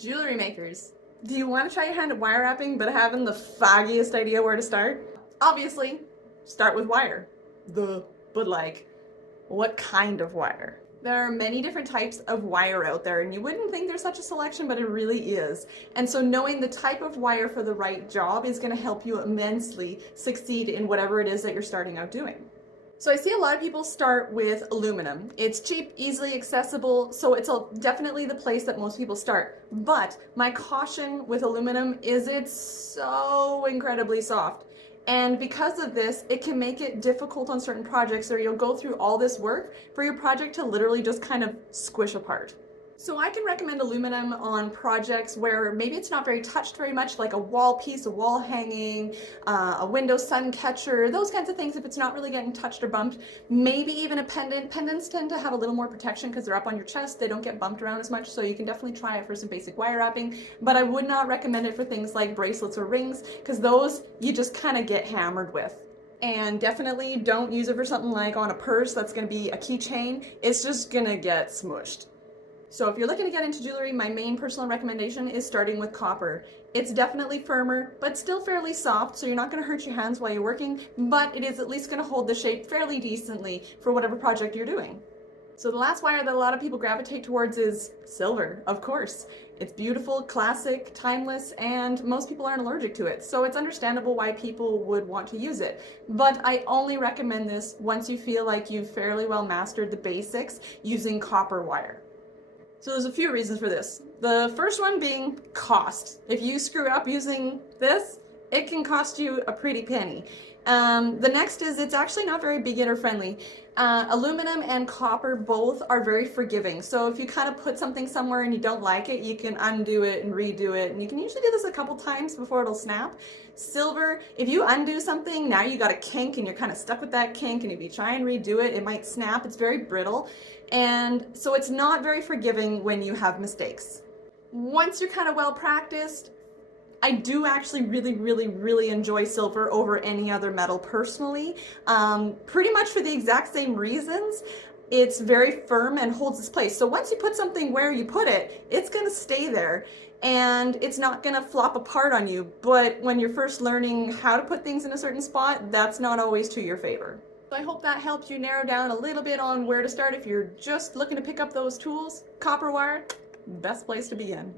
Jewelry makers, do you want to try your hand at wire wrapping but having the foggiest idea where to start? Obviously, start with wire. But like, what kind of wire? There are many different types of wire out there, and you wouldn't think there's such a selection, but it really is. And so knowing the type of wire for the right job is going to help you immensely succeed in whatever it is that you're starting out doing. So I see a lot of people start with aluminum. It's cheap, easily accessible, so it's definitely the place that most people start. But my caution with aluminum is it's so incredibly soft. And because of this, it can make it difficult on certain projects, or you'll go through all this work for your project to literally just kind of squish apart. So I can recommend aluminum on projects where maybe it's not very touched very much, like a wall piece, a wall hanging, a window sun catcher, those kinds of things. If it's not really getting touched or bumped, maybe even a pendant. Pendants tend to have a little more protection because they're up on your chest. They don't get bumped around as much, so you can definitely try it for some basic wire wrapping. But I would not recommend it for things like bracelets or rings, because those you just kind of get hammered with. And definitely don't use it for something like on a purse that's going to be a keychain. It's just going to get smushed. So if you're looking to get into jewelry, my main personal recommendation is starting with copper. It's definitely firmer, but still fairly soft, so you're not going to hurt your hands while you're working, but it is at least going to hold the shape fairly decently for whatever project you're doing. So the last wire that a lot of people gravitate towards is silver, of course. It's beautiful, classic, timeless, and most people aren't allergic to it, so it's understandable why people would want to use it. But I only recommend this once you feel like you've fairly well mastered the basics using copper wire. So there's a few reasons for this. The first one being cost. If you screw up using this, it can cost you a pretty penny. The next is it's actually not very beginner friendly. Aluminum and copper both are very forgiving. So if you kind of put something somewhere and you don't like it, you can undo it and redo it. And you can usually do this a couple times before it'll snap. Silver, if you undo something, now you got a kink and you're kind of stuck with that kink, and if you try and redo it, it might snap. It's very brittle. And so it's not very forgiving when you have mistakes. Once you're kind of well practiced, I do actually really enjoy silver over any other metal personally, pretty much for the exact same reasons. It's very firm and holds its place. So once you put something where you put it, it's going to stay there and it's not going to flop apart on you. But when you're first learning how to put things in a certain spot, that's not always to your favor. So I hope that helps you narrow down a little bit on where to start if you're just looking to pick up those tools. Copper wire, best place to be in.